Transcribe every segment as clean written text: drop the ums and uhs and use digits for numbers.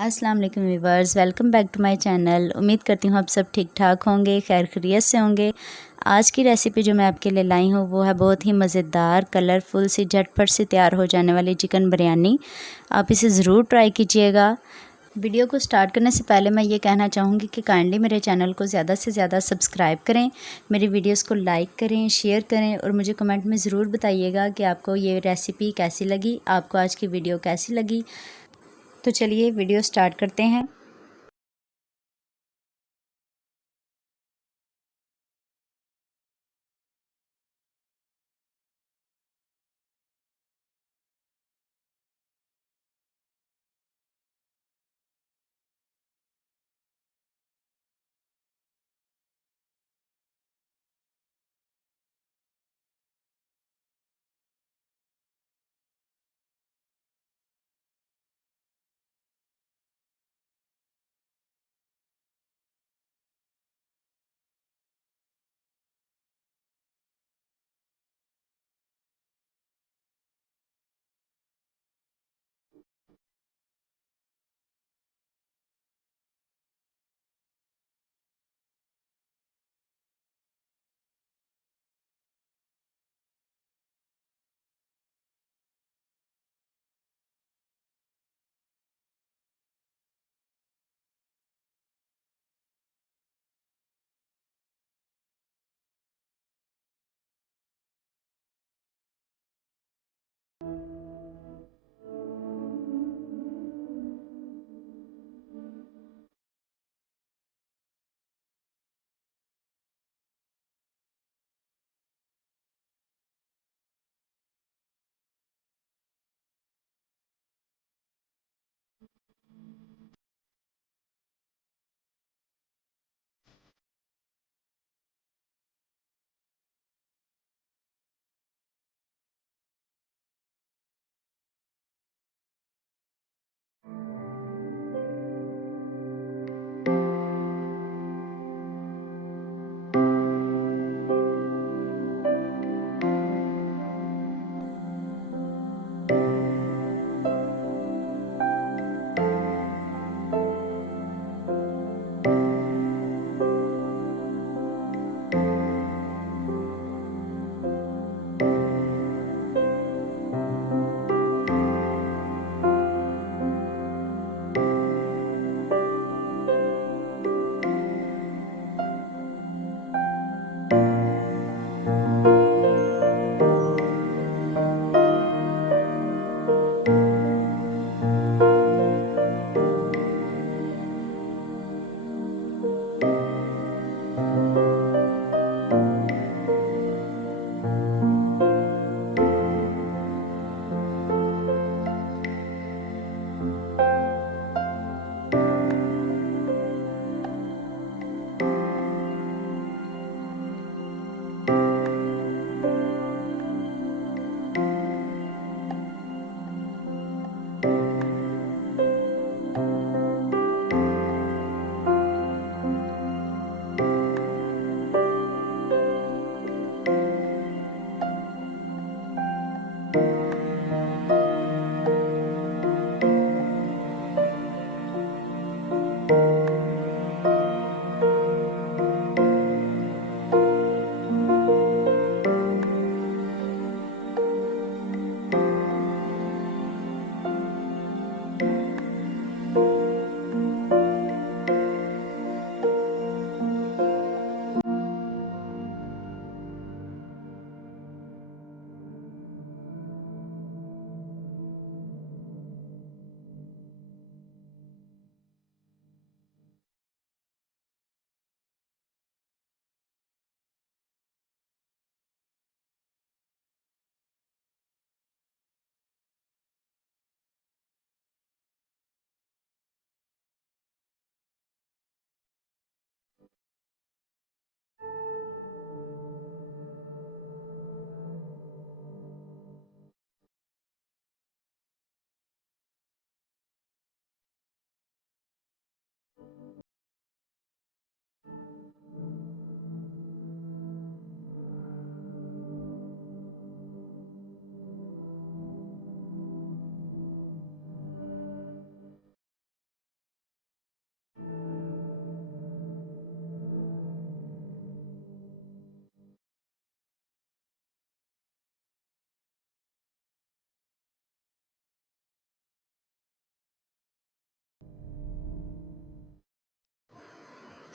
अस्सलाम वालेकुम viewers, welcome back to my channel. उम्मीद करती हूँ आप सब ठीक ठाक होंगे, खैर खैरियत से होंगे। आज की रेसिपी जो मैं आपके लिए लाई हूँ वो है बहुत ही मज़ेदार, कलरफुल सी, झटपट से तैयार हो जाने वाली चिकन बिरयानी। आप इसे ज़रूर ट्राई कीजिएगा। वीडियो को स्टार्ट करने से पहले मैं ये कहना चाहूँगी कि काइंडली मेरे चैनल को ज़्यादा से ज़्यादा सब्सक्राइब करें, मेरी वीडियोस को लाइक करें, शेयर करें और मुझे कमेंट में ज़रूर बताइएगा कि आपको ये रेसिपी कैसी लगी, आपको आज की वीडियो कैसी लगी। तो चलिए वीडियो स्टार्ट करते हैं।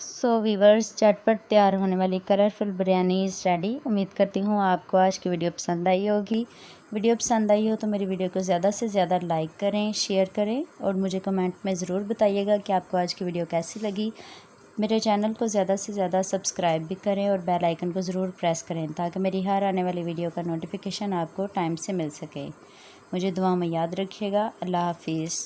सो वीवर्स, झटपट तैयार होने वाली कलरफुल बिरयानी इज़ रेडी। उम्मीद करती हूँ आपको आज की वीडियो पसंद आई होगी। वीडियो पसंद आई हो तो मेरी वीडियो को ज़्यादा से ज़्यादा लाइक करें, शेयर करें और मुझे कमेंट में ज़रूर बताइएगा कि आपको आज की वीडियो कैसी लगी। मेरे चैनल को ज़्यादा से ज़्यादा सब्सक्राइब भी करें और बेल आइकन को ज़रूर प्रेस करें ताकि मेरी हर आने वाली वीडियो का नोटिफिकेशन आपको टाइम से मिल सके। मुझे दुआ में याद रखिएगा। अल्लाह हाफिज़।